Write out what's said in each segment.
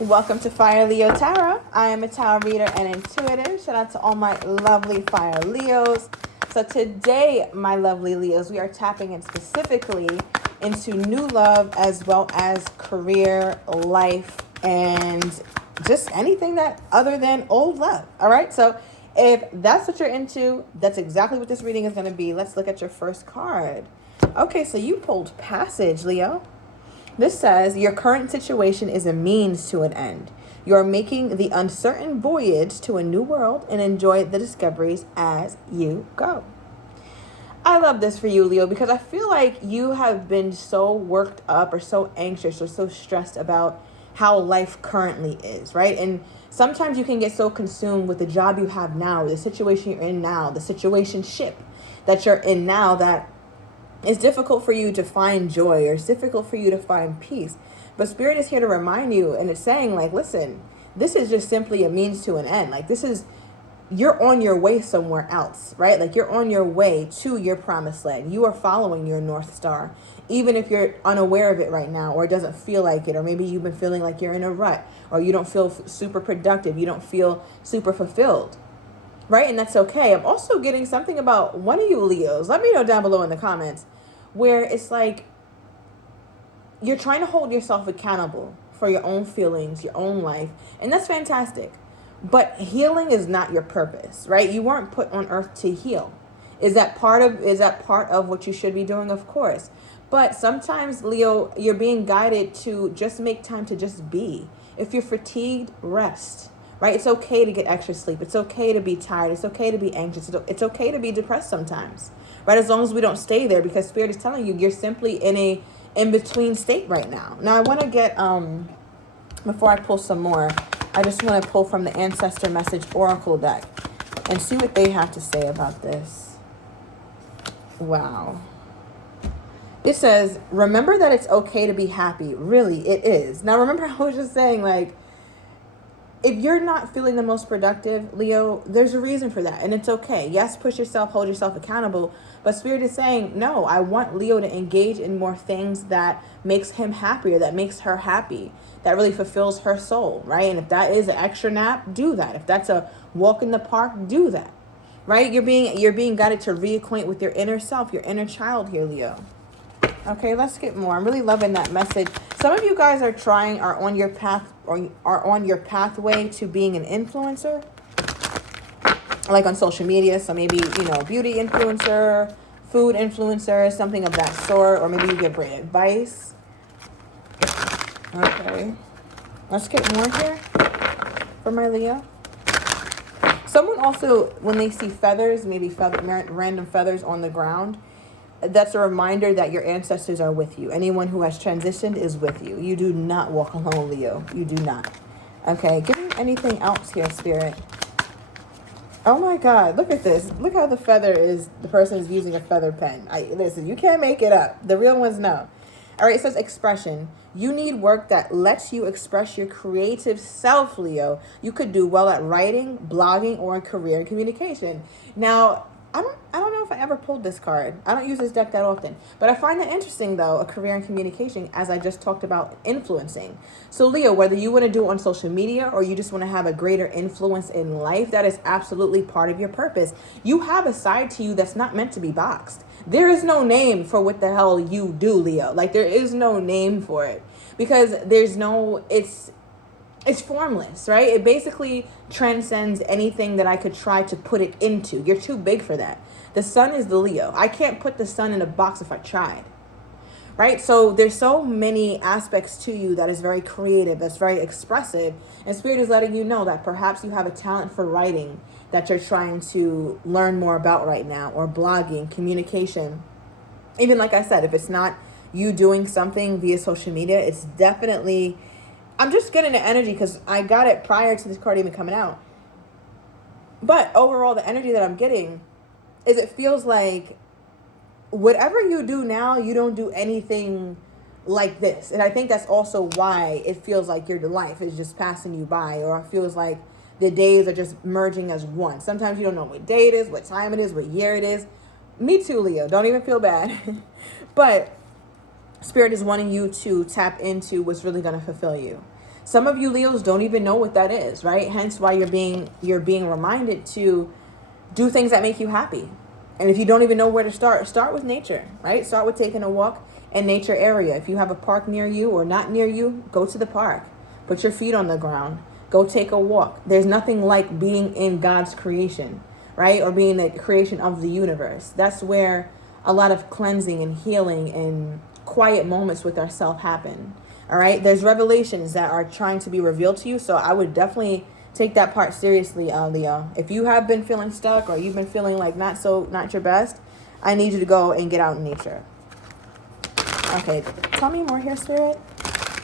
Welcome to Fire Leo Tarot. I am a tarot reader and intuitive. Shout out to all my lovely Fire Leos. So today, my lovely Leos, we are tapping in specifically into new love as well as career, life, and just anything that other than old love. All right. So if that's what you're into, that's exactly what this reading is going to be. Let's look at your first card. Okay. So you pulled Passage, Leo. This says, your current situation is a means to an end. You are making the uncertain voyage to a new world and enjoy the discoveries as you go. I love this for you, Leo, because I feel like you have been so worked up or so anxious or so stressed about how life currently is, right? And sometimes you can get so consumed with the job you have now, the situation you're in now, the situationship that you're in now, that it's difficult for you to find joy, or it's difficult for you to find peace. But Spirit is here to remind you, and it's saying, like, listen, this is just simply a means to an end. Like, you're on your way somewhere else, right? Like, you're on your way to your promised land. You are following your North Star, even if you're unaware of it right now, or it doesn't feel like it, or maybe you've been feeling like you're in a rut, or you don't feel super productive, you don't feel super fulfilled. Right? And that's okay. I'm also getting something about one of you Leos. Let me know down below in the comments, where it's like you're trying to hold yourself accountable for your own feelings, your own life. And that's fantastic. But healing is not your purpose, right? You weren't put on earth to heal. Is that part of what you should be doing? Of course. But sometimes, Leo, you're being guided to just make time to just be. If you're fatigued, rest. Right? It's okay to get extra sleep. It's okay to be tired. It's okay to be anxious. It's okay to be depressed sometimes. Right? As long as we don't stay there, because Spirit is telling you you're simply in a in-between state right now. Now, I want to get, before I pull some more, I just want to pull from the Ancestor Message Oracle deck and see what they have to say about this. Wow. It says, remember that it's okay to be happy. Really, it is. Now, remember I was just saying, like, if you're not feeling the most productive, Leo, there's a reason for that. And it's okay. Yes, push yourself, hold yourself accountable. But Spirit is saying, no, I want Leo to engage in more things that makes him happier, that makes her happy, that really fulfills her soul, right? And if that is an extra nap, do that. If that's a walk in the park, do that, right? You're being guided to reacquaint with your inner self, your inner child here, Leo. Okay, let's get more. I'm really loving that message. Some of you guys are on your path, or are on your pathway to being an influencer, like on social media. So maybe, beauty influencer, food influencer, something of that sort, or maybe you get great advice. Okay, let's get more here for my Leo. Someone also, when they see feathers, maybe random feathers on the ground, that's a reminder that your ancestors are with you. Anyone who has transitioned is with you. You do not walk alone, Leo. You do not. Okay, give me anything else here, Spirit. Oh my God, look at this. Look how the feather is, the person is using a feather pen. Listen, you can't make it up. The real ones know. All right, it says expression. You need work that lets you express your creative self, Leo. You could do well at writing, blogging, or in career and communication. Now, I don't know if I ever pulled this card. I don't use this deck that often. But I find that interesting, though, a career in communication, as I just talked about influencing. So, Leo, whether you want to do it on social media or you just want to have a greater influence in life, that is absolutely part of your purpose. You have a side to you that's not meant to be boxed. There is no name for what the hell you do, Leo. Like, there is no name for it. Because it's formless, right? It basically transcends anything that I could try to put it into. You're too big for that. The sun is the Leo. I can't put the sun in a box if I tried, right? So there's so many aspects to you that is very creative, that's very expressive. And Spirit is letting you know that perhaps you have a talent for writing that you're trying to learn more about right now, or blogging, communication. Even like I said, if it's not you doing something via social media, it's definitely... I'm just getting the energy because I got it prior to this card even coming out. But overall, the energy that I'm getting is it feels like whatever you do now, you don't do anything like this. And I think that's also why it feels like your life is just passing you by, or it feels like the days are just merging as one. Sometimes you don't know what day it is, what time it is, what year it is. Me too, Leo. Don't even feel bad. But Spirit is wanting you to tap into what's really going to fulfill you. Some of you Leos don't even know what that is, right? Hence why you're being reminded to do things that make you happy. And if you don't even know where to start with nature, right? Start with taking a walk in nature area. If you have a park near you or not near you, go to the park. Put your feet on the ground. Go take a walk. There's nothing like being in God's creation, right? Or being the creation of the universe. That's where a lot of cleansing and healing and quiet moments with ourselves happen. All right. There's revelations that are trying to be revealed to you. So I would definitely take that part seriously, Leo. If you have been feeling stuck or you've been feeling like not your best, I need you to go and get out in nature. Okay. Tell me more here, Spirit.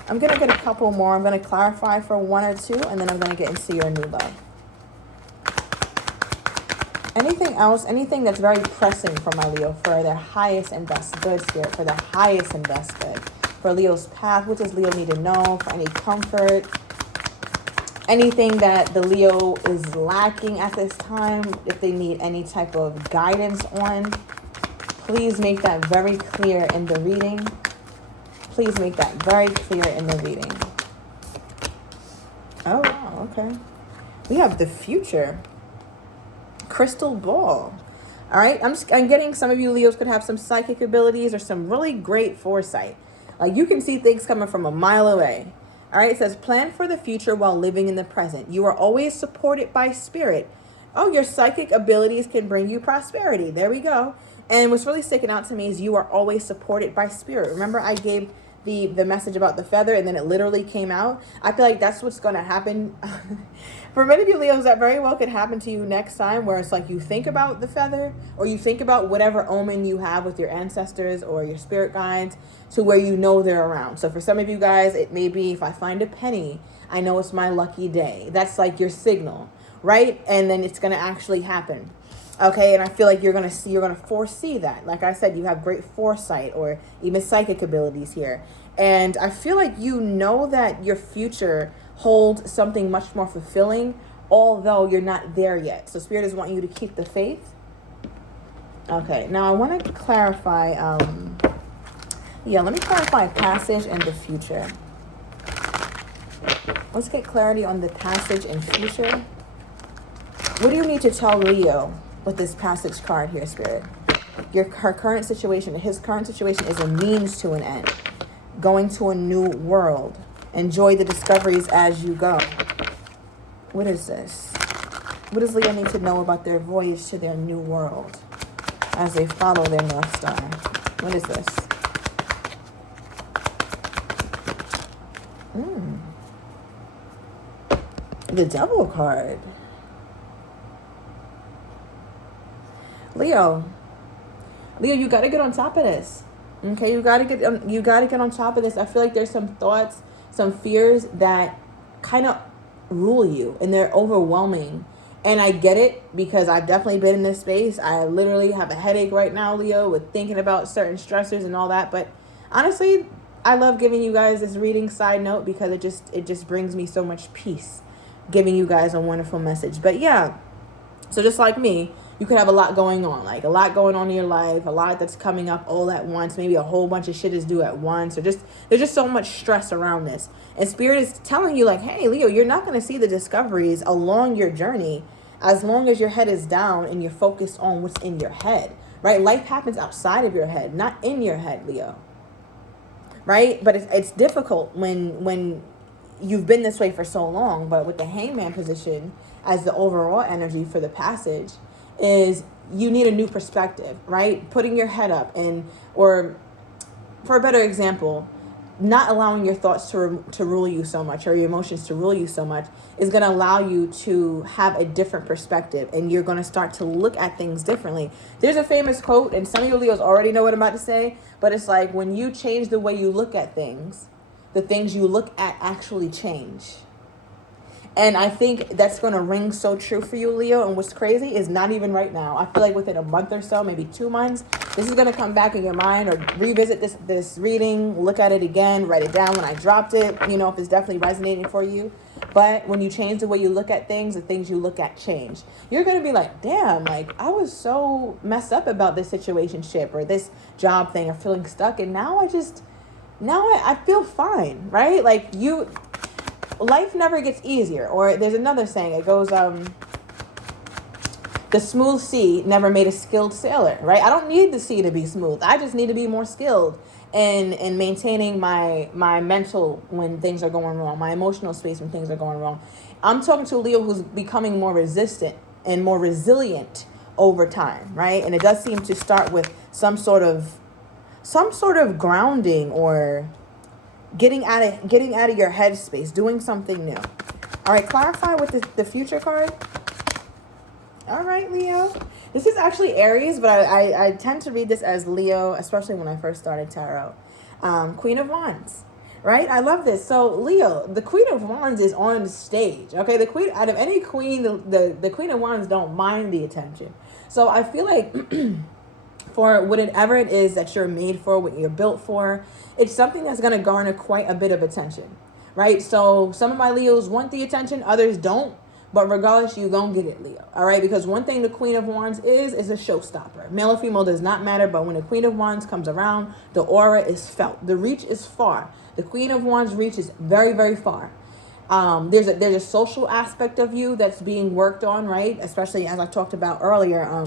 I'm going to get a couple more. I'm going to clarify for one or two, and then I'm going to get into your new love. Anything else, anything that's very pressing for my Leo, for their highest and best good, Spirit, for their highest and best good. For Leo's path, what does Leo need to know? For any comfort, anything that the Leo is lacking at this time, if they need any type of guidance on, please make that very clear in the reading. Please make that very clear in the reading. Oh, wow, okay. We have the future. Crystal ball. All right, I'm getting some of you Leos could have some psychic abilities or some really great foresight. Like you can see things coming from a mile away. All right, it says plan for the future while living in the present. You are always supported by spirit. Oh, your psychic abilities can bring you prosperity. There we go. And what's really sticking out to me is you are always supported by spirit. Remember I gave the message about the feather and then it literally came out. I feel like that's what's going to happen. For many of you Leos, that very well could happen to you next time, where it's like you think about the feather or you think about whatever omen you have with your ancestors or your spirit guides to where you know they're around. So for some of you guys, it may be if I find a penny, I know it's my lucky day. That's like your signal, right? And then it's going to actually happen. Okay, and I feel like you're gonna foresee that. Like I said, you have great foresight or even psychic abilities here. And I feel like you know that your future holds something much more fulfilling, although you're not there yet. So Spirit is wanting you to keep the faith. Okay, now I want to clarify, let me clarify passage and the future. Let's get clarity on the passage and future. What do you need to tell Leo with this passage card here, Spirit? Her current situation, his current situation is a means to an end. Going to a new world. Enjoy the discoveries as you go. What is this? What does Leo need to know about their voyage to their new world as they follow their North Star? What is this? The Devil card. Leo, you got to get on top of this. Okay, you got to get on top of this. I feel like there's some thoughts, some fears that kind of rule you and they're overwhelming. And I get it because I've definitely been in this space. I literally have a headache right now, Leo, with thinking about certain stressors and all that. But honestly, I love giving you guys this reading side note because it just brings me so much peace, giving you guys a wonderful message. But yeah, so just like me, you could have a lot going on, like a lot going on in your life, a lot that's coming up all at once. Maybe a whole bunch of shit is due at once, or there's just so much stress around this. And Spirit is telling you like, hey, Leo, you're not going to see the discoveries along your journey as long as your head is down and you're focused on what's in your head, right? Life happens outside of your head, not in your head, Leo, right? But it's difficult when you've been this way for so long. But with the Hangman position as the overall energy for the passage, is you need a new perspective, right? Putting your head up or for a better example, not allowing your thoughts to rule you so much or your emotions to rule you so much is going to allow you to have a different perspective and you're going to start to look at things differently. There's a famous quote, and some of you Leos already know what I'm about to say, but it's like when you change the way you look at things, the things you look at actually change. And I think that's going to ring so true for you, Leo. And what's crazy is not even right now. I feel like within a month or so, maybe 2 months, this is going to come back in your mind, or revisit this reading, look at it again, write it down when I dropped it, if it's definitely resonating for you. But when you change the way you look at things, the things you look at change. You're going to be like, damn, like I was so messed up about this situationship or this job thing or feeling stuck. And now I feel fine, right? Like life never gets easier. Or there's another saying, it goes, the smooth sea never made a skilled sailor, right? I don't need the sea to be smooth. I just need to be more skilled in maintaining my mental when things are going wrong, my emotional space when things are going wrong. I'm talking to a Leo who's becoming more resistant and more resilient over time, right? And it does seem to start with some sort of grounding or getting out of your headspace, doing something new. All right, clarify with the future card. All right, Leo. This is actually Aries, but I tend to read this as Leo, especially when I first started tarot. Queen of Wands, right? I love this. So Leo, the Queen of Wands is on the stage. Okay, the queen, out of any queen, the Queen of Wands don't mind the attention. So I feel like for whatever it is that you're made for, what you're built for, it's something that's going to garner quite a bit of attention, right? So some of my Leos want the attention, others don't. But regardless, you gonna get it, Leo. All right? Because one thing the Queen of Wands is a showstopper. Male or female does not matter, but when the Queen of Wands comes around, the aura is felt. The reach is far. The Queen of Wands reach is very, very far. There's a social aspect of you that's being worked on, right? Especially as I talked about earlier,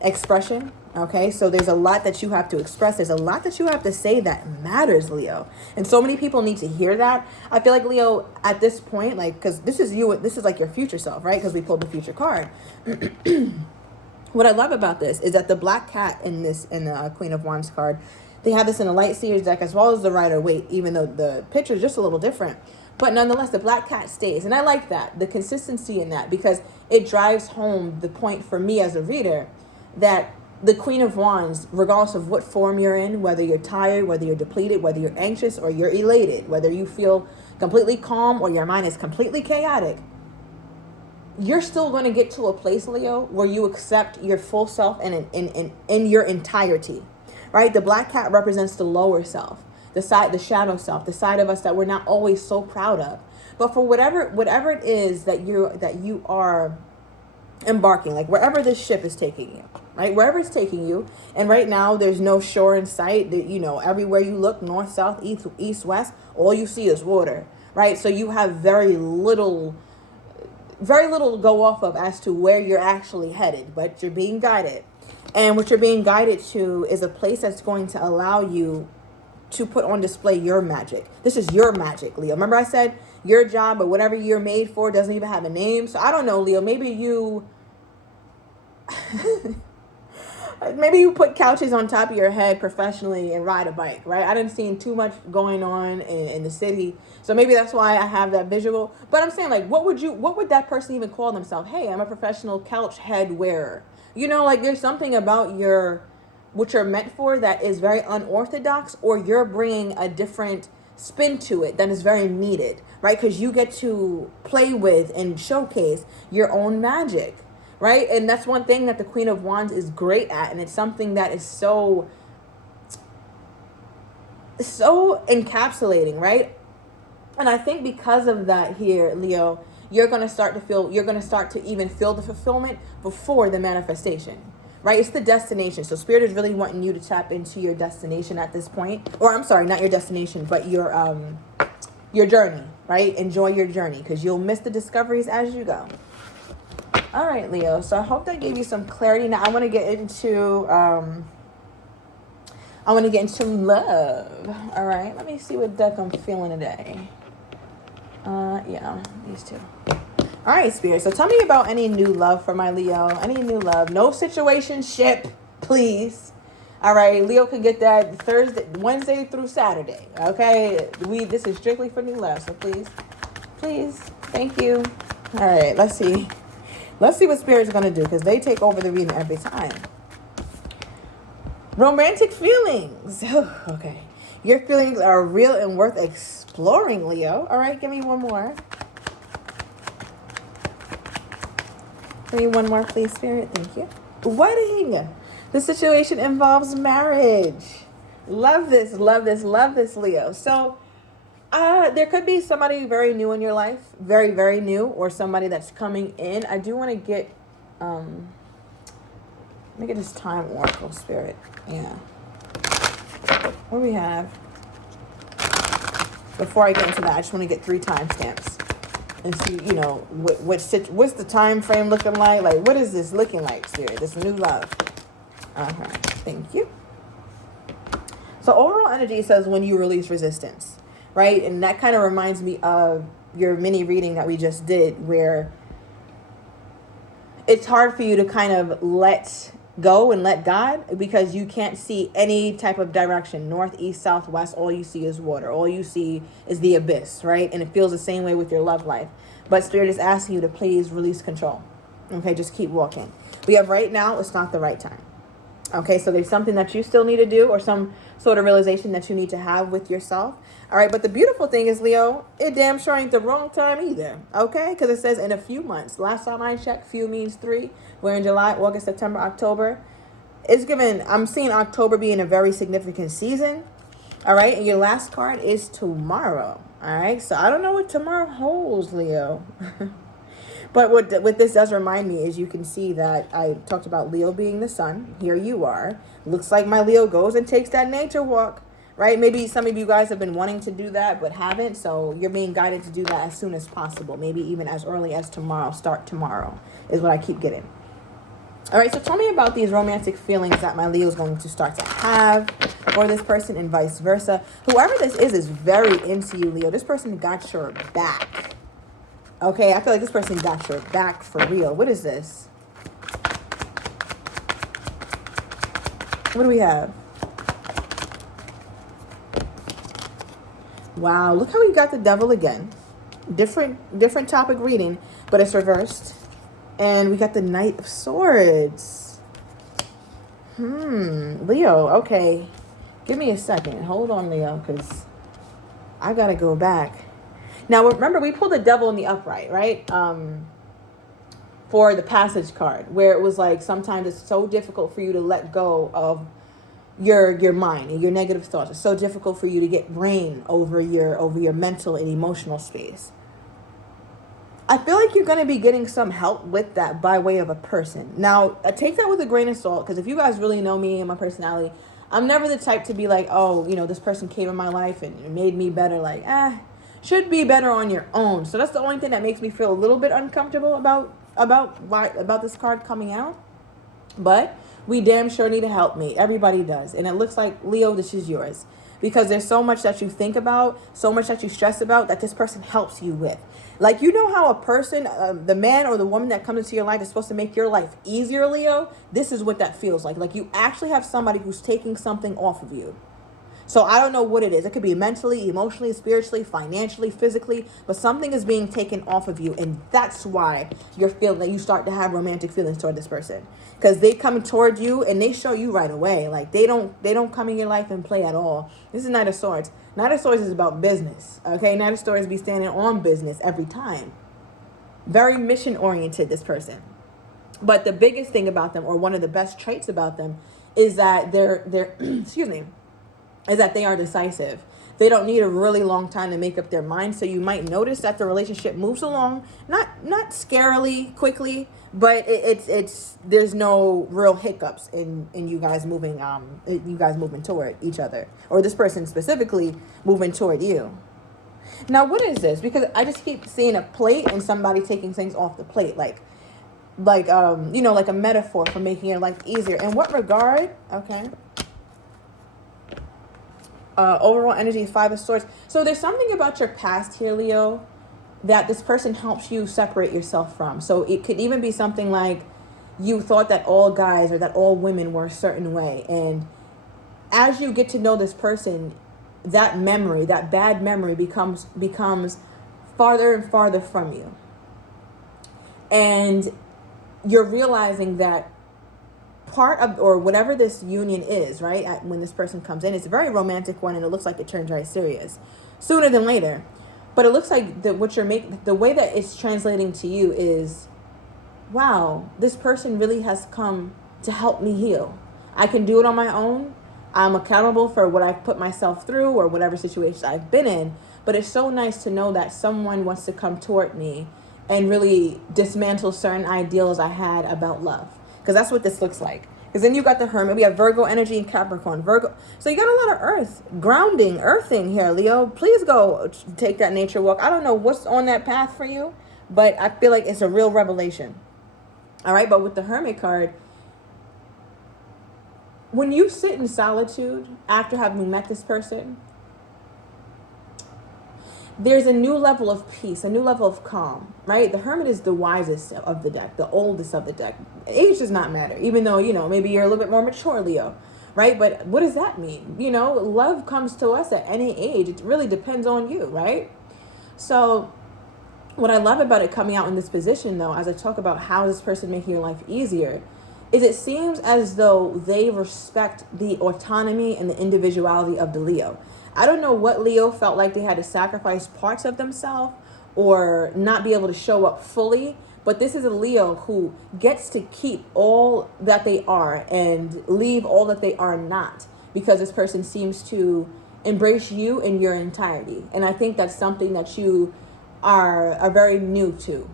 expression. Okay, so there's a lot that you have to express. There's a lot that you have to say that matters, Leo. And so many people need to hear that. I feel like, Leo, at this point, like, because this is you, this is like your future self, right? Because we pulled the future card. What I love about this is that the black cat in the Queen of Wands card, they have this in a light seers deck as well as the Rider-Waite, even though the picture is just a little different. But nonetheless, the black cat stays. And I like that, the consistency in that, because it drives home the point for me as a reader that the Queen of Wands, regardless of what form you're in, whether you're tired, whether you're depleted, whether you're anxious or you're elated, whether you feel completely calm or your mind is completely chaotic, you're still going to get to a place, Leo, where you accept your full self in your entirety, right? The black cat represents the lower self, the shadow self, the side of us that we're not always so proud of. But for whatever it is that you are embarking, like wherever this ship is taking you, right? Wherever it's taking you. And right now there's no shore in sight. Everywhere you look, north, south, east, west, all you see is water, right? So you have very little to go off of as to where you're actually headed, but you're being guided. And what you're being guided to is a place that's going to allow you to put on display your magic. This is your magic, Leo. Remember I said your job or whatever you're made for doesn't even have a name. So I don't know, Leo, maybe you put couches on top of your head professionally and ride a bike, right? I didn't see too much going on in the city. So maybe that's why I have that visual. But I'm saying, like, what would that person even call themselves? Hey, I'm a professional couch head wearer. Like there's something about what you're meant for that is very unorthodox, or you're bringing a different spin to it that is very needed, right? Because you get to play with and showcase your own magic, right? And that's one thing that the Queen of Wands is great at, and it's something that is so encapsulating, right? And I think because of that here, Leo, you're going to start to even feel the fulfillment before the manifestation, right? It's the destination. So Spirit is really wanting you to tap into your destination at this point. Or I'm sorry, not your destination, but your journey, right? Enjoy your journey, because you'll miss the discoveries as you go. All right, Leo. So I hope that gave you some clarity. Now I want to get into love. All right. Let me see what deck I'm feeling today. Yeah, these two. All right, Spirit. So tell me about any new love for my Leo. Any new love. No situationship, please. All right. Leo can get that Wednesday through Saturday. Okay. This is strictly for new love. So please. Thank you. All right. Let's see. Let's see what Spirit's going to do, because they take over the reading every time. Romantic feelings. Okay. Your feelings are real and worth exploring, Leo. All right. Give me one more. Give me one more, please, Spirit. Thank you. Wedding. The situation involves marriage. Love this, Leo. So there could be somebody very new in your life, very, very new, or somebody that's coming in. I do want to get, let me get this time oracle, Spirit. Yeah. What do we have? before I get into that, I just want to get 3 timestamps and see, you know, what's the time frame looking like? Like, what is this looking like, Spirit? This new love. Okay, thank you. So overall energy says when you release resistance, right? And that kind of reminds me of your mini reading that we just did, where it's hard for you to kind of let go and let God, because you can't see any type of direction, north, east, south, west. All you see is water. All you see is the abyss, right? And it feels the same way with your love life. But Spirit is asking you to please release control. Okay, just keep walking. We have right now, it's not the right time. Okay, so there's something that you still need to do, or some sort of realization that you need to have with yourself. All right, but the beautiful thing is, Leo, it damn sure ain't the wrong time either. Okay, because it says in a few months. Last time I checked, few means 3. We're in July, August, September, October. It's given, I'm seeing October being a very significant season. All right, and your last card is tomorrow. All right, so I don't know what tomorrow holds, Leo. But what this does remind me is, you can see that I talked about Leo being the sun. Here you are. Looks like my Leo goes and takes that nature walk, right? Maybe some of you guys have been wanting to do that but haven't. So you're being guided to do that as soon as possible. Maybe even as early as tomorrow. Start tomorrow is what I keep getting. All right, so tell me about these romantic feelings that my Leo is going to start to have for this person, and vice versa. Whoever this is very into you, Leo. This person got your back. Okay, I feel like this person got your back for real. What is this? What do we have? Wow, look how we got the devil again. Different topic reading, but it's reversed. And we got the Knight of Swords. Leo, okay. Give me a second. Hold on, Leo, because I got to go back. Now, remember, we pulled the devil in the upright, right? For the passage card, where it was like, sometimes it's so difficult for you to let go of your mind and your negative thoughts. It's so difficult for you to get reign over your mental and emotional space. I feel like you're going to be getting some help with that by way of a person. Now, take that with a grain of salt, because if you guys really know me and my personality, I'm never the type to be like, oh, you know, this person came in my life and it made me better. Like, should be better on your own. So that's the only thing that makes me feel a little bit uncomfortable about this card coming out. But we damn sure need a helpmate. Everybody does. And it looks like, Leo, this is yours. Because there's so much that you think about, so much that you stress about, that this person helps you with. Like, you know how a person, the man or the woman that comes into your life is supposed to make your life easier, Leo? This is what that feels like. Like, you actually have somebody who's taking something off of you. So I don't know what it is. It could be mentally, emotionally, spiritually, financially, physically, but something is being taken off of you. And that's why you're feeling that you start to have romantic feelings toward this person, because they come toward you and they show you right away. Like, they don't come in your life and play at all. This is Knight of Swords. Knight of Swords is about business. Okay. Knight of Swords be standing on business every time. Very mission oriented, this person. But the biggest thing about them, or one of the best traits about them, is that they're excuse me, is that they are decisive. They don't need a really long time to make up their mind. So you might notice that the relationship moves along, not scarily quickly, but it's there's no real hiccups in you guys moving toward each other, or this person specifically moving toward you. Now, what is this? Because I just keep seeing a plate and somebody taking things off the plate, like like a metaphor for making your life easier. In what regard? Okay. Overall energy, 5 of Swords. So there's something about your past here, Leo, that this person helps you separate yourself from. So it could even be something like you thought that all guys or that all women were a certain way. And as you get to know this person, that memory, that bad memory becomes farther and farther from you. And you're realizing that part of, or whatever this union is, right, when this person comes in, it's a very romantic one, and it looks like it turns very serious sooner than later. But it looks like the way that it's translating to you is, wow, this person really has come to help me heal. I can do it on my own. I'm accountable for what I've put myself through or whatever situation I've been in. But it's so nice to know that someone wants to come toward me and really dismantle certain ideals I had about love. Because that's what this looks like. Because then you got the Hermit. We have Virgo energy and Capricorn. Virgo. So you got a lot of earth, grounding, earthing here, Leo. Please go take that nature walk. I don't know what's on that path for you, but I feel like it's a real revelation. All right, but with the Hermit card, when you sit in solitude after having met this person, there's a new level of peace, a new level of calm, right? The Hermit is the wisest of the deck, the oldest of the deck. Age does not matter, even though, maybe you're a little bit more mature, Leo, right? But what does that mean? Love comes to us at any age. It really depends on you, right? So what I love about it coming out in this position, though, as I talk about how this person making your life easier, is it seems as though they respect the autonomy and the individuality of the Leo. I don't know what Leo felt like they had to sacrifice parts of themselves or not be able to show up fully. But this is a Leo who gets to keep all that they are and leave all that they are not, because this person seems to embrace you in your entirety. And I think that's something that you are very new to.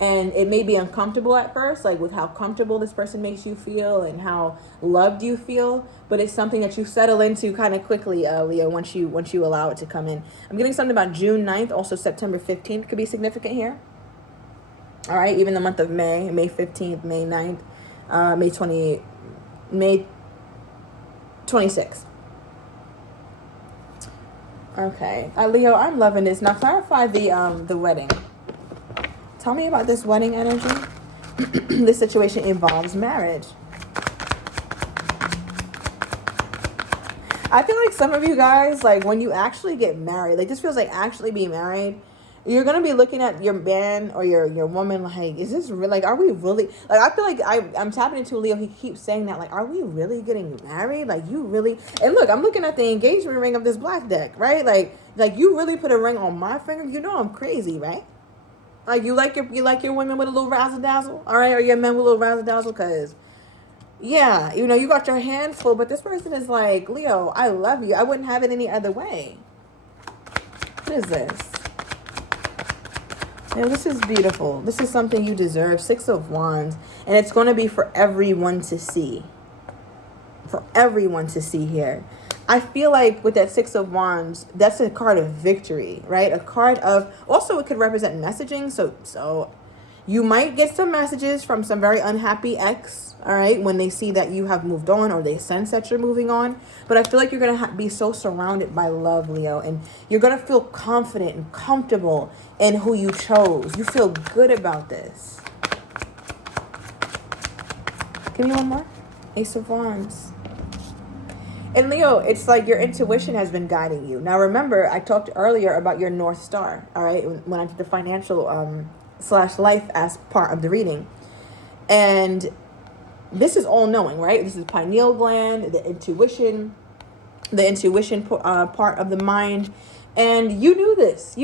And it may be uncomfortable at first, like with how comfortable this person makes you feel and how loved you feel. But it's something that you settle into kind of quickly, Leo, once you allow it to come in. I'm getting something about June 9th, also September 15th could be significant here. All right, even the month of May 15th, May 9th, May 26th. Okay, Leo, I'm loving this. Now clarify the wedding. Tell me about this wedding energy. This situation involves marriage. I feel like some of you guys, like when you actually get married, like this feels like actually being married, you're going to be looking at your man or your woman like, is this real? Like, are we really? Like, I feel like I'm tapping into Leo. He keeps saying that, like, are we really getting married? Like, you really? And look, I'm looking at the engagement ring of this black deck, right? Like you really put a ring on my finger? You know I'm crazy, right? Like, you like your women with a little razzle dazzle, all right, or your men with a little razzle dazzle, because, yeah, you got your hands full, but this person is like, Leo, I love you. I wouldn't have it any other way. What is this? This is beautiful. This is something you deserve. 6 of Wands, and it's going to be for everyone to see. For everyone to see here. I feel like with that 6 of Wands, that's a card of victory, right? A card of, also it could represent messaging. So you might get some messages from some very unhappy ex, all right, when they see that you have moved on or they sense that you're moving on. But I feel like you're going to be so surrounded by love, Leo, and you're going to feel confident and comfortable in who you chose. You feel good about this. Give me one more. Ace of Wands. And Leo, it's like your intuition has been guiding you. Now, remember, I talked earlier about your North Star, all right, when I did the financial / life as part of the reading. And this is all knowing, right? This is pineal gland, the intuition part of the mind. And you knew this,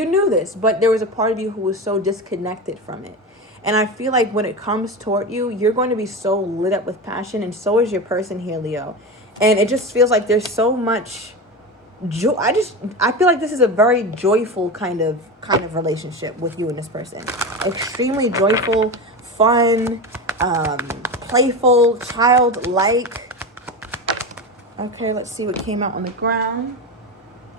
but there was a part of you who was so disconnected from it. And I feel like when it comes toward you, you're going to be so lit up with passion, and so is your person here, Leo. And it just feels like there's so much joy. I feel like this is a very joyful kind of relationship with you and this person. Extremely joyful, fun, playful, childlike. Okay, let's see what came out on the ground.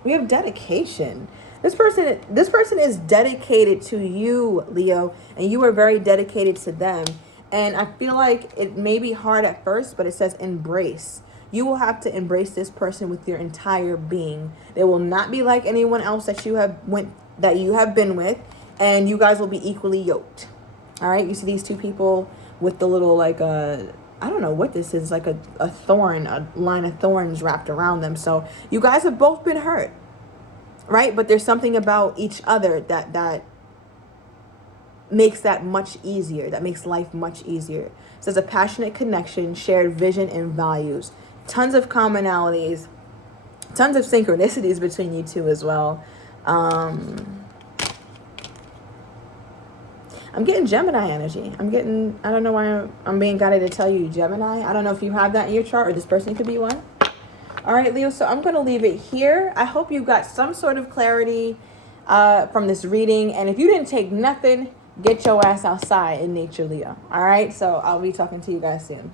We have dedication. This person is dedicated to you, Leo, and you are very dedicated to them. And I feel like it may be hard at first, but it says embrace. You will have to embrace this person with your entire being. They will not be like anyone else that you have been with, and you guys will be equally yoked. All right, you see these two people with the little I don't know what this is, like a thorn, a line of thorns wrapped around them. So you guys have both been hurt, right? But there's something about each other that makes that much easier, that makes life much easier. So there's a passionate connection, shared vision and values. Tons of commonalities, tons of synchronicities between you two as well. I'm getting Gemini energy. I don't know why I'm being guided to tell you Gemini. I don't know if you have that in your chart or this person could be one. All right, Leo, so I'm going to leave it here. I hope you got some sort of clarity from this reading. And if you didn't take nothing, get your ass outside in nature, Leo. All right, so I'll be talking to you guys soon.